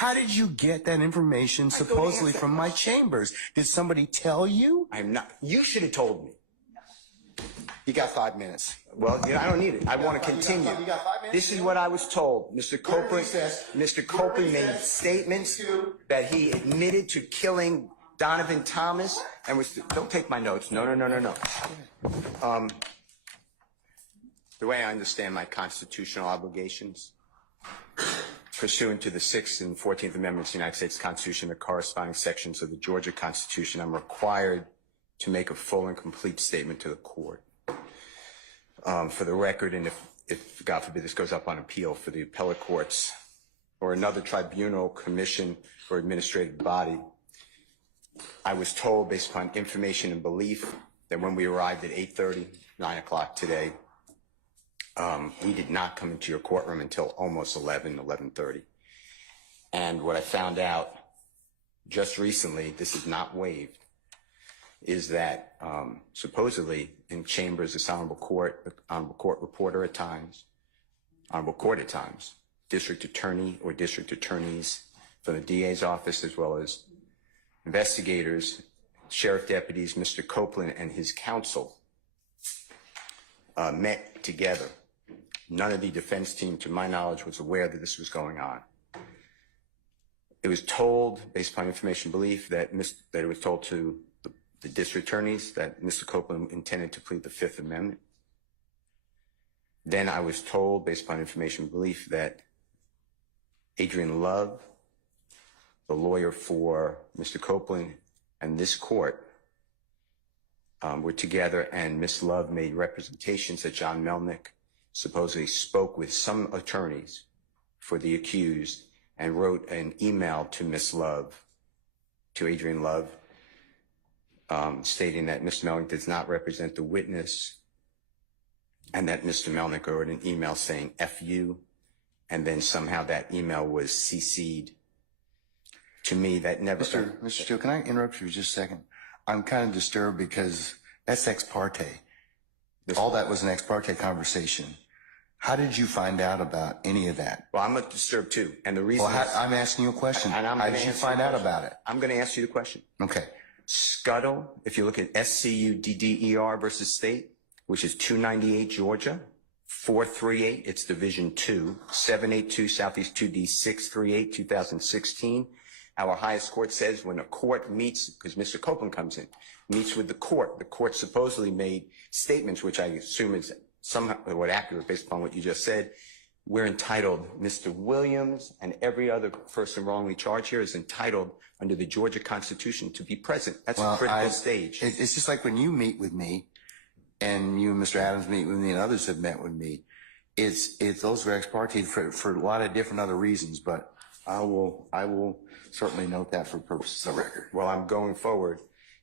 How did you get that information supposedly from my chambers? Did somebody tell you? I'm not. You should have told me. You got 5 minutes. Well, I don't need it. I want to continue. You got 5 minutes? This is what I was told. Mr. Copeland made statements that he admitted to killing Donovan Thomas and was. Don't take my notes. No. The way I understand my constitutional obligations, pursuant to the 6th and 14th Amendments of the United States Constitution, the corresponding sections of the Georgia Constitution, I'm required to make a full and complete statement to the court. For the record, and if God forbid this goes up on appeal for the appellate courts or another tribunal, commission, or administrative body, I was told, based upon information and belief, that when we arrived at 8:30, 9 o'clock today, we did not come into your courtroom until almost 11:30. And what I found out just recently, this is not waived, is that supposedly in chambers, this honorable court reporter at times, honorable court at times, district attorney or district attorneys from the DA's office, as well as investigators, sheriff deputies, Mr. Copeland and his counsel met together. None of the defense team, to my knowledge, was aware that this was going on. It was told, based upon information belief, that it was told to the district attorneys that Mr. Copeland intended to plead the Fifth Amendment. Then I was told, based upon information belief, that Adrian Love, the lawyer for Mr. Copeland and this court, were together, and Ms. Love made representations that John Melnick supposedly spoke with some attorneys for the accused and wrote an email to Ms. Love, to Adrian Love, stating that Mr. Melnick does not represent the witness, and that Mr. Melnick wrote an email saying F you, and then somehow that email was CC'd to me. That never. Mr. Steele, can I interrupt you for just a second? I'm kind of disturbed because that's ex parte. All that was an ex parte conversation. How did you find out about any of that? Well, I'm disturbed too, and the reason I'm asking you a question. How did you find out about it? I'm going to ask you the question. Okay. Scuttle, if you look at SCUDDER versus State, which is 298 Georgia, 438, it's Division 2, 782 Southeast 2D 638, 2016. Our highest court says when a court meets, because Mr. Copeland comes in, meets with the court supposedly made statements, which I assume is somewhat accurate based upon what you just said. We're entitled, Mr. Williams and every other person wrongly charged here is entitled under the Georgia Constitution to be present. That's a critical stage. It's just like when you meet with me, and you and Mr. Adams meet with me, and others have met with me. It's those are ex parte for a lot of different other reasons, but I will certainly note that for purposes of the record. Well, I'm going forward.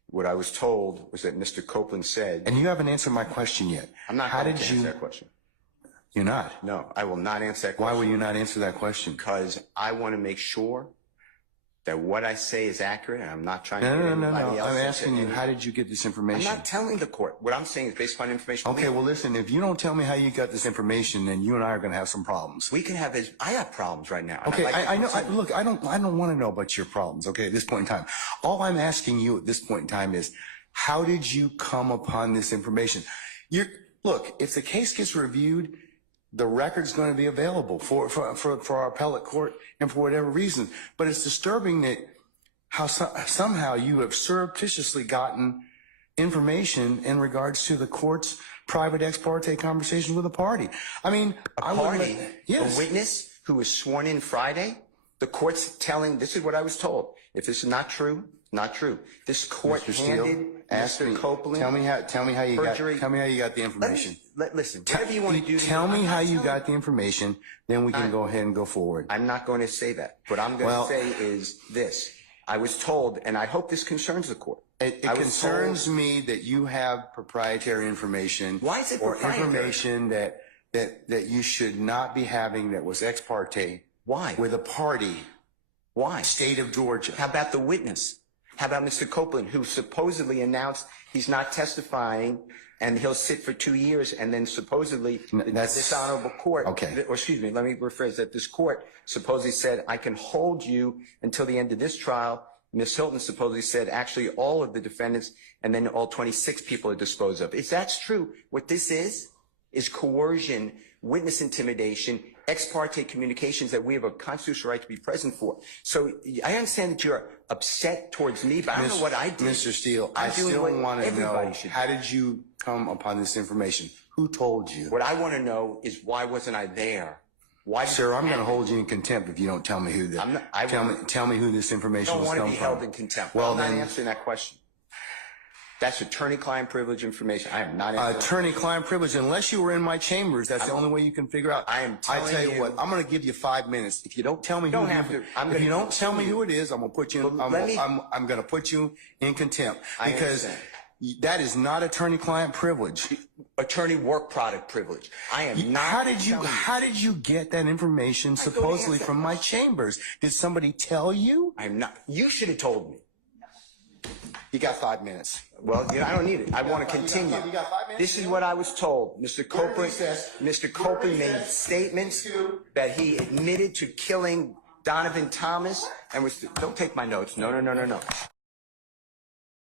What I was told was that Mr. Copeland said... And you haven't answered my question yet. I'm not going to answer that question. You're not? No, I will not answer that question. Why will you not answer that question? Because I want to make sure that what I say is accurate, and I'm not trying to... No. I'm asking you, how did you get this information? I'm not telling the court. What I'm saying is based upon information... Okay, well, listen, if you don't tell me how you got this information, then you and I are going to have some problems. We can have... I have problems right now. Okay, I know. Look, I don't want to know about your problems, okay, at this point in time. All I'm asking you at this point in time is, how did you come upon this information? Look, if the case gets reviewed, the record's going to be available for our appellate court and for whatever reason. But it's disturbing that how somehow you have surreptitiously gotten information in regards to the court's private ex parte conversation with a party. I mean, yes. A witness who was sworn in Friday, the court's telling, this is what I was told. If this is not true, not true. This court handed Mr. Copeland. Tell me how you got the information. Listen, whatever you want to do. Tell me how you got the information, then we can go ahead and go forward. I'm not going to say that. What I'm going to say is this. I was told, and I hope this concerns the court. It concerns me that you have proprietary information. Why is it Or proprietary? information that you should not be having that was ex parte. Why? With a party. Why? State of Georgia. How about the witness? How about Mr. Copeland, who supposedly announced he's not testifying and he'll sit for 2 years, and then supposedly this honorable court, okay. or excuse me, let me rephrase that. This court supposedly said, I can hold you until the end of this trial. Ms. Hilton supposedly said, actually, all of the defendants and then all 26 people are disposed of. If that's true, what this is coercion, witness intimidation, ex parte communications that we have a constitutional right to be present for. So I understand that you're upset towards me, but I don't know what I did. Mr. Steele, I still want to know, how did you come upon this information? Who told you? What I want to know is, why wasn't I there? Why? Sir, I'm going to hold you in contempt if you don't tell me who tell me who this information was I don't come want to be from. held in contempt. Well, I'm not then, answering that question. That's attorney-client privilege information. I am not answering. Attorney-client privilege, unless you were in my chambers, that's the only way you can figure out. I am telling I tell you what, I'm going to give you 5 minutes. If you don't tell me if you don't tell me who it is, I'm going to put you. I'm going to put you in contempt because that is not attorney-client privilege. Attorney work product privilege. I am not. How did you get that information supposedly from my chambers? Did somebody tell you? I'm not. You should have told me. You got 5 minutes. Well, I don't need it. I want to continue. You got 5 minutes? This is what I was told. Mr. Copeland made statements that he admitted to killing Donovan Thomas and was. Don't take my notes. No.